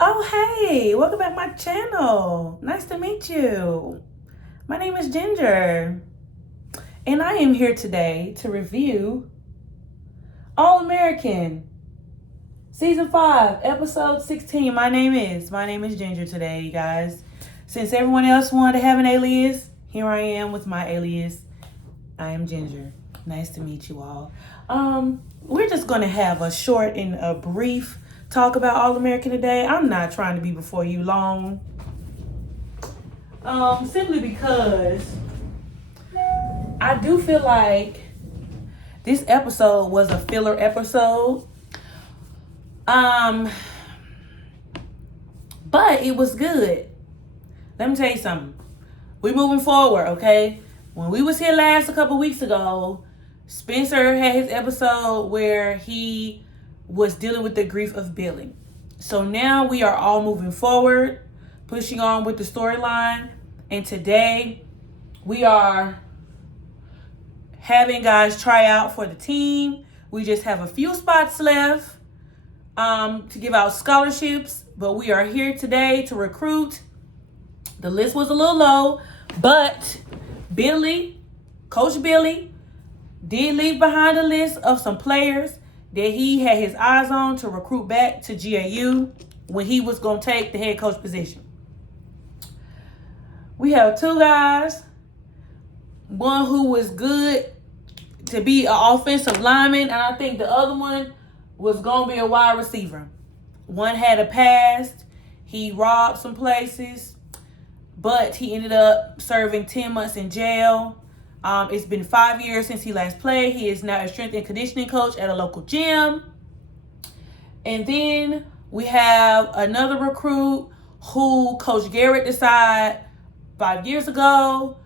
Oh, hey, welcome back to my channel. Nice to meet you. My name is Ginger, and I am here today to review All American Season 5, Episode 16. My name is Ginger today, you guys. Since everyone else wanted to have an alias, here I am with my alias. I am Ginger. Nice to meet you all. We're just going to have a short and a brief talk about All American today. I'm not trying to be before you long. Simply because I do feel like this episode was a filler episode. But it was good. Let me tell you something. We moving forward, okay? When we was here last a couple weeks ago, Spencer had his episode where he was dealing with the grief of Billy. So now we are all moving forward, pushing on with the storyline. And today we are having guys try out for the team. We just have a few spots left to give out scholarships, but we are here today to recruit. The list was a little low, but Coach Billy, did leave behind a list of some players that he had his eyes on to recruit back to GAU when he was going to take the head coach position. We have two guys, one who was good to be an offensive lineman, and I think the other one was going to be a wide receiver. One had a past. He robbed some places, but he ended up serving 10 months in jail. It's been 5 years since he last played. He is now a strength and conditioning coach at a local gym. And then we have another recruit who Coach Garrett decided 5 years ago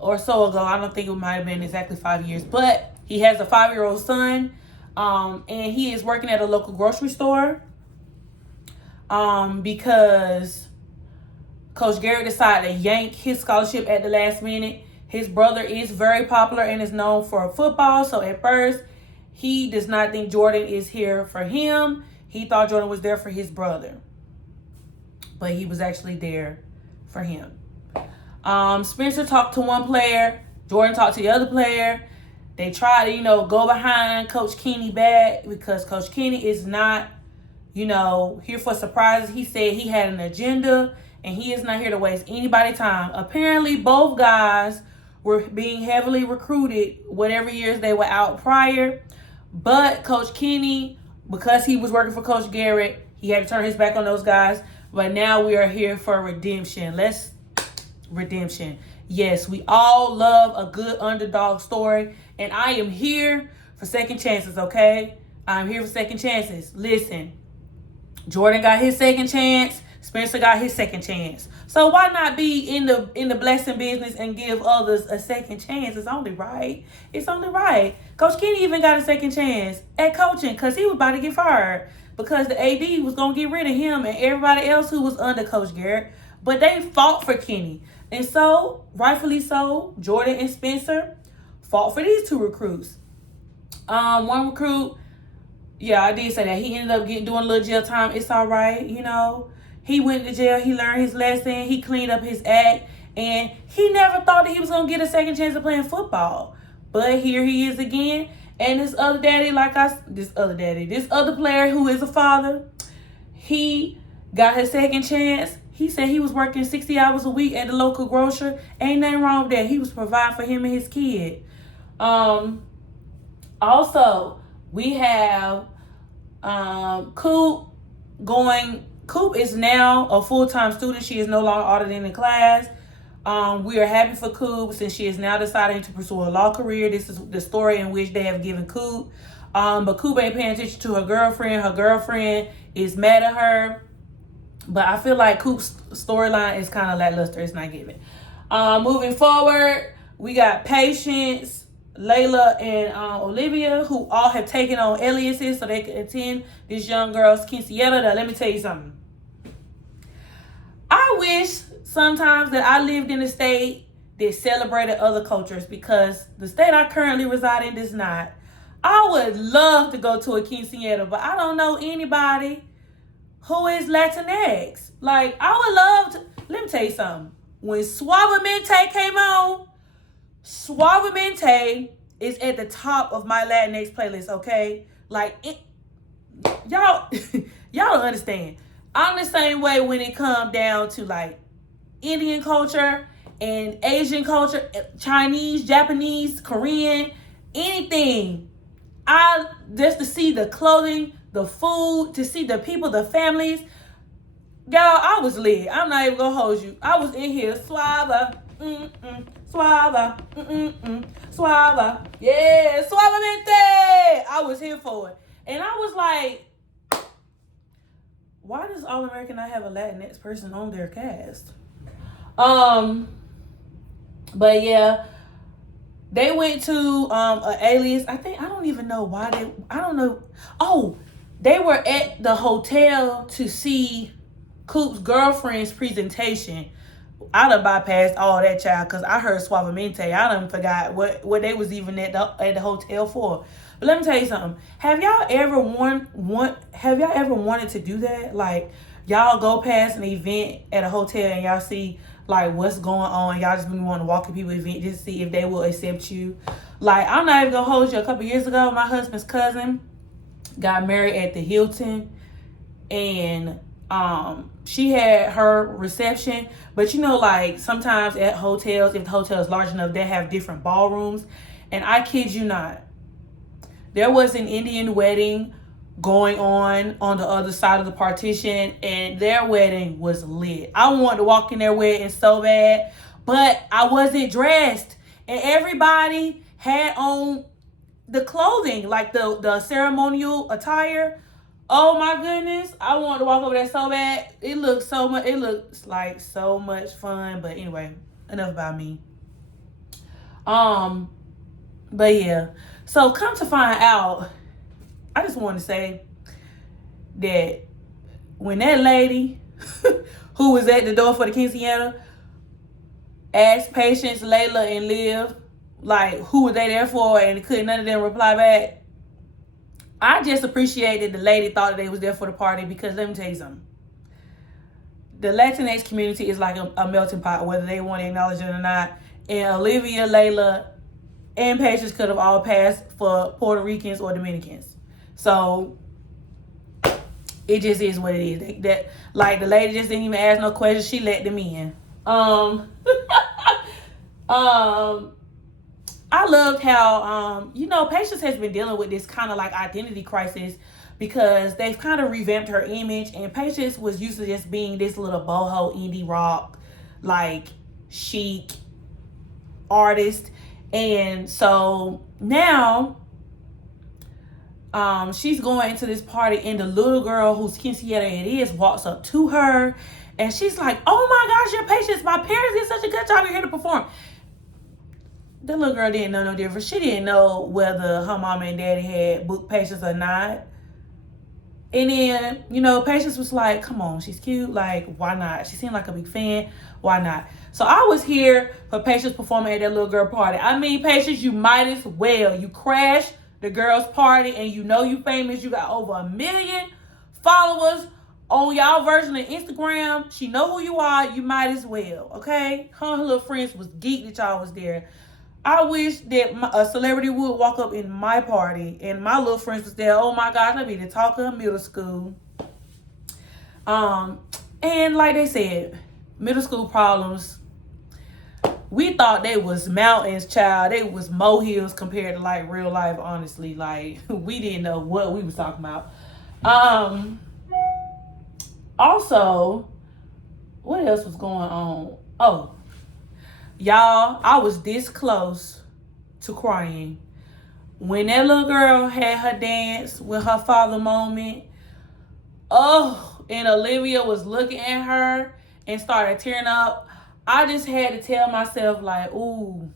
or so ago. I don't think it might have been exactly 5 years, but he has a 5-year-old son. And he is working at a local grocery store because Coach Garrett decided to yank his scholarship at the last minute. His brother is very popular and is known for football. So at first, he does not think Jordan is here for him. He thought Jordan was there for his brother. But he was actually there for him. Spencer talked to one player. Jordan talked to the other player. They tried to, go behind Coach Kenny back because Coach Kenny is not, here for surprises. He said he had an agenda and he is not here to waste anybody's time. Apparently, both guys were being heavily recruited whatever years they were out prior. But Coach Kenny, because he was working for Coach Garrett, he had to turn his back on those guys. But now we are here for redemption. Redemption. Yes, we all love a good underdog story. And I am here for second chances, okay? I'm here for second chances. Listen, Jordan got his second chance. Spencer got his second chance. So why not be in the blessing business and give others a second chance? It's only right. It's only right. Coach Kenny even got a second chance at coaching because he was about to get fired because the AD was going to get rid of him and everybody else who was under Coach Garrett. But they fought for Kenny. And so, rightfully so, Jordan and Spencer fought for these two recruits. One recruit, yeah, I did say that. He ended up doing a little jail time. It's all right, He went to jail. He learned his lesson. He cleaned up his act. And he never thought that he was going to get a second chance of playing football. But here he is again. And this other player who is a father, he got his second chance. He said he was working 60 hours a week at the local grocer. Ain't nothing wrong with that. He was providing for him and his kid. Also, we have Coop going. Coop is now a full-time student. She is no longer auditing in class. We are happy for Coop since she is now deciding to pursue a law career. This is the story in which they have given Coop. But Coop ain't paying attention to her girlfriend. Her girlfriend is mad at her. But I feel like Coop's storyline is kind of lackluster. It's not giving. Moving forward, we got Patience, Layla, and Olivia, who all have taken on aliases so they can attend this young girl's quinceañera. Now, let me tell you something. I wish sometimes that I lived in a state that celebrated other cultures because the state I currently reside in does not. I would love to go to a quinceañera, but I don't know anybody who is Latinx. Like, I would love to, let me tell you something. When Suavemente came on, Suavemente is at the top of my Latinx playlist, okay? Like, y'all, y'all don't understand. I'm the same way when it comes down to, like, Indian culture and Asian culture, Chinese, Japanese, Korean, anything. Just to see the clothing, the food, to see the people, the families. Y'all, I was lit. I'm not even gonna hold you. I was in here, suave, suave, suave. Yeah, suavemente. I was here for it. And I was like, why does All American not have a Latinx person on their cast? But yeah, they went to an Alias. I don't even know why I don't know. Oh, they were at the hotel to see Coop's girlfriend's presentation. I done bypassed all that, child, because I heard Suavemente. I done forgot what they was even at the hotel for. But let me tell you something. Have y'all ever wanted to do that? Like, y'all go past an event at a hotel and y'all see like what's going on. Y'all just really want to walk in people's event just to see if they will accept you. Like, I'm not even gonna hold you. A couple years ago, my husband's cousin got married at the Hilton, and she had her reception. But you know, like, sometimes at hotels, if the hotel is large enough, they have different ballrooms. And I kid you not, there was an Indian wedding going on the other side of the partition, and their wedding was lit. I wanted to walk in their wedding so bad, but I wasn't dressed, and everybody had on the clothing, like the ceremonial attire. Oh my goodness, I wanted to walk over there so bad. It looks like so much fun. But anyway, enough about me. But yeah, so come to find out, I just want to say that when that lady who was at the door for the quinceañera asked Patience, Layla, and Liv, like, who were they there for, and could none of them reply back, I just appreciated the lady thought that they was there for the party, because let me tell you something. The Latinx community is like a melting pot, whether they want to acknowledge it or not. And Olivia, Layla, and Patience could have all passed for Puerto Ricans or Dominicans. So it just is what it is. That like, the lady just didn't even ask no questions. She let them in. I loved how, Patience has been dealing with this kind of like identity crisis, because they've kind of revamped her image, and Patience was used to just being this little boho indie rock, like, chic artist. And so now, she's going into this party, and the little girl whose quinceañera it is walks up to her, and she's like, "Oh my gosh, your Patience, my parents did such a good job, you're here to perform." The little girl didn't know no difference. She didn't know whether her mama and daddy had booked Patience or not. And then, Patience was like, come on, she's cute. Like, why not? She seemed like a big fan. Why not? So I was here for Patience performing at that little girl party. I mean, Patience, you might as well. You crashed the girl's party, and you famous. You got over 1 million followers on y'all version of Instagram. She know who you are. You might as well, okay? Her little friends was geeked that y'all was there. I wish that a celebrity would walk up in my party and my little friends was there. Oh my gosh, I'd be the talk of middle school. And like they said, middle school problems, we thought they was mountains, child. They was molehills compared to like real life, honestly. Like, we didn't know what we was talking about. Also, what else was going on? Oh, y'all, I was this close to crying when that little girl had her dance with her father moment. Oh, and Olivia was looking at her and started tearing up. I just had to tell myself, like, ooh,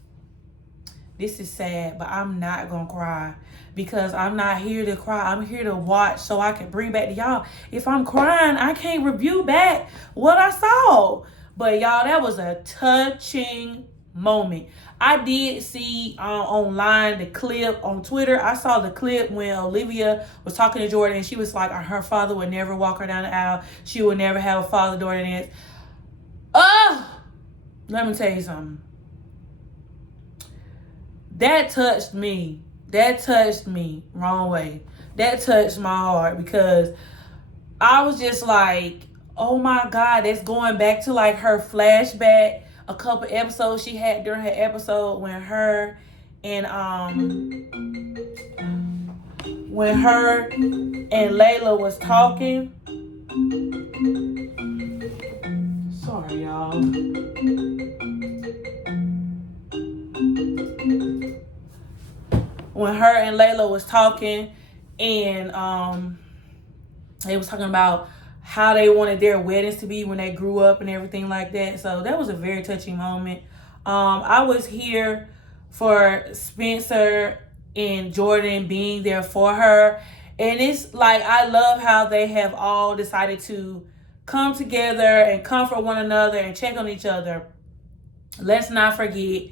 this is sad, but I'm not gonna cry, because I'm not here to cry. I'm here to watch so I can bring back to y'all. If I'm crying, I can't review back what I saw. But y'all, that was a touching moment. I did see online the clip on Twitter. I saw the clip when Olivia was talking to Jordan, and she was like, her father would never walk her down the aisle. She would never have a father-daughter dance. Let me tell you something. That touched me. That touched me. Wrong way. That touched my heart, because I was just like, oh my God, that's going back to like her flashback, a couple episodes she had during her episode when her and Layla was talking. Sorry, y'all. When her and Layla was talking, and they was talking about how they wanted their weddings to be when they grew up and everything like that. So that was a very touching moment. I was here for Spencer and Jordan being there for her. And it's like, I love how they have all decided to come together and comfort one another and check on each other. Let's not forget,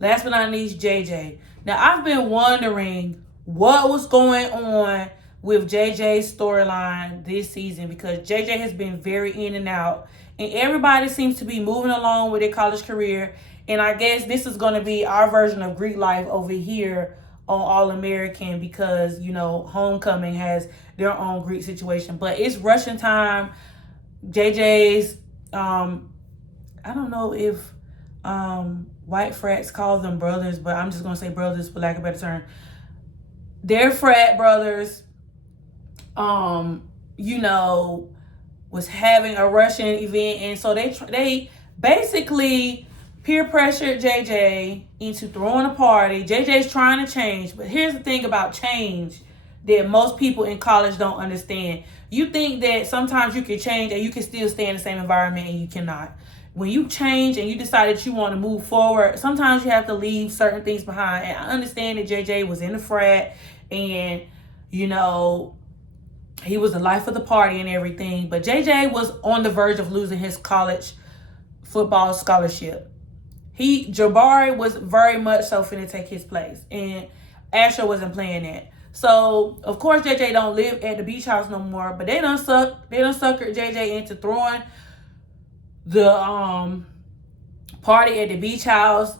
last but not least, JJ. Now, I've been wondering what was going on with JJ's storyline this season, because JJ has been very in and out, and everybody seems to be moving along with their college career. And I guess this is going to be our version of Greek life over here on All American, because, you know, Homecoming has their own Greek situation. But it's Russian time. JJ's, I don't know if white frats call them brothers, but I'm just going to say brothers for lack of a better term. Their frat brothers, you know, was having a Russian event. And so they basically peer pressured JJ into throwing a party. JJ's trying to change. But here's the thing about change that most people in college don't understand. You think that sometimes you can change and you can still stay in the same environment, and you cannot. When you change and you decide that you want to move forward, sometimes you have to leave certain things behind. And I understand that JJ was in the frat, and, you know, he was the life of the party and everything. But JJ was on the verge of losing his college football scholarship. Jabari was very much so finna take his place, and Asher wasn't playing that. So, of course, JJ don't live at the beach house no more, but they done suckered JJ into throwing the party at the beach house.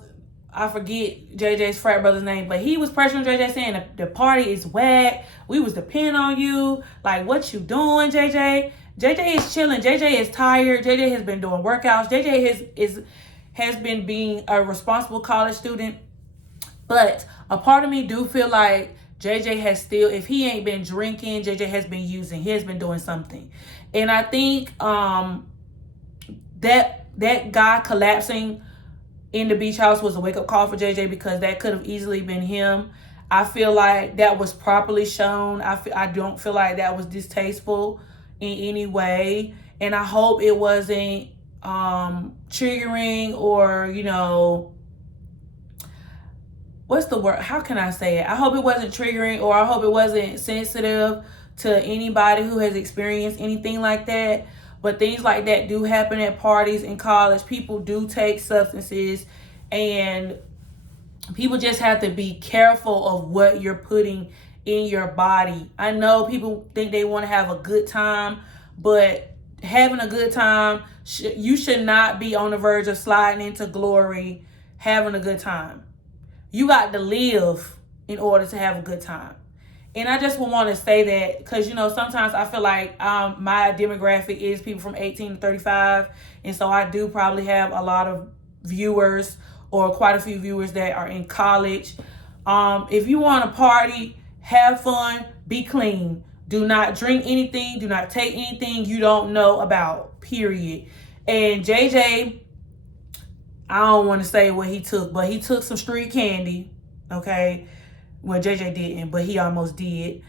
I forget JJ's frat brother's name, but he was pressuring JJ, saying the party is whack. We was depending on you. Like, what you doing, JJ? JJ is chilling. JJ is tired. JJ has been doing workouts. JJ has been being a responsible college student. But a part of me do feel like JJ has still, if he ain't been drinking, JJ has been using. He has been doing something. And I think that guy collapsing in the beach house was a wake-up call for JJ, because that could have easily been him. I feel like that was properly shown. I don't feel like that was distasteful in any way. And I hope it wasn't triggering, or, you know, what's the word? How can I say it? I hope it wasn't triggering, or I hope it wasn't sensitive to anybody who has experienced anything like that. But things like that do happen at parties in college. People do take substances, and people just have to be careful of what you're putting in your body. I know people think they want to have a good time, but having a good time, you should not be on the verge of sliding into glory having a good time. You got to live in order to have a good time. And I just would want to say that, because, you know, sometimes I feel like my demographic is people from 18 to 35. And so I do probably have a lot of viewers, or quite a few viewers, that are in college. If you want to party, have fun, be clean. Do not drink anything. Do not take anything you don't know about, period. And JJ, I don't want to say what he took, but he took some street candy, okay? Well, JJ didn't, but he almost did.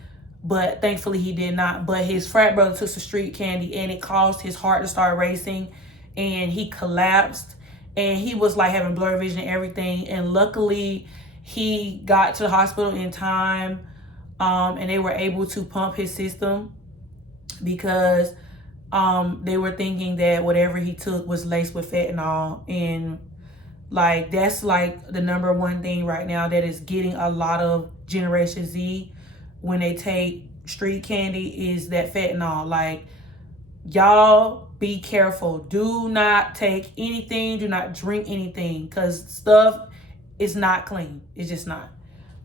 But thankfully he did not. But his frat brother took some street candy, and it caused his heart to start racing, and he collapsed, and he was like having blurred vision and everything. And luckily he got to the hospital in time, and they were able to pump his system, because they were thinking that whatever he took was laced with fentanyl. And Like, that's like the number one thing right now that is getting a lot of Generation Z when they take street candy is that fentanyl. Like, y'all be careful. Do not take anything. Do not drink anything, because stuff is not clean. It's just not.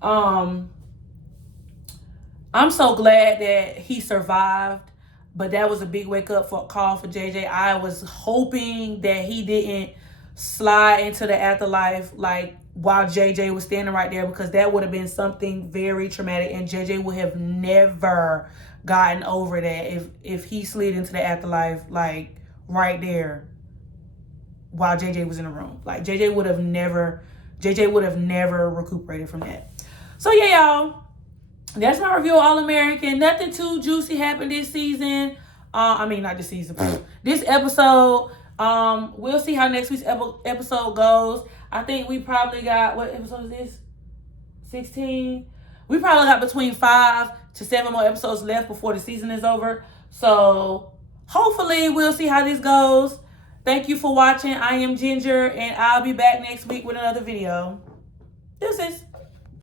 I'm so glad that he survived, but that was a big wake up call for JJ. I was hoping that he didn't slide into the afterlife like while JJ was standing right there, because that would have been something very traumatic, and JJ would have never gotten over that if he slid into the afterlife like right there while JJ was in the room. Like, JJ would have never recuperated from that. So yeah, y'all. That's my review of All American. Nothing too juicy happened this season. I mean, not this season. This episode. We'll see how next week's episode goes. I think we probably got, what episode is this? 16. We probably got between 5 to 7 more episodes left before the season is over. So hopefully we'll see how this goes. Thank you for watching. I am Ginger, and I'll be back next week with another video. Deuces.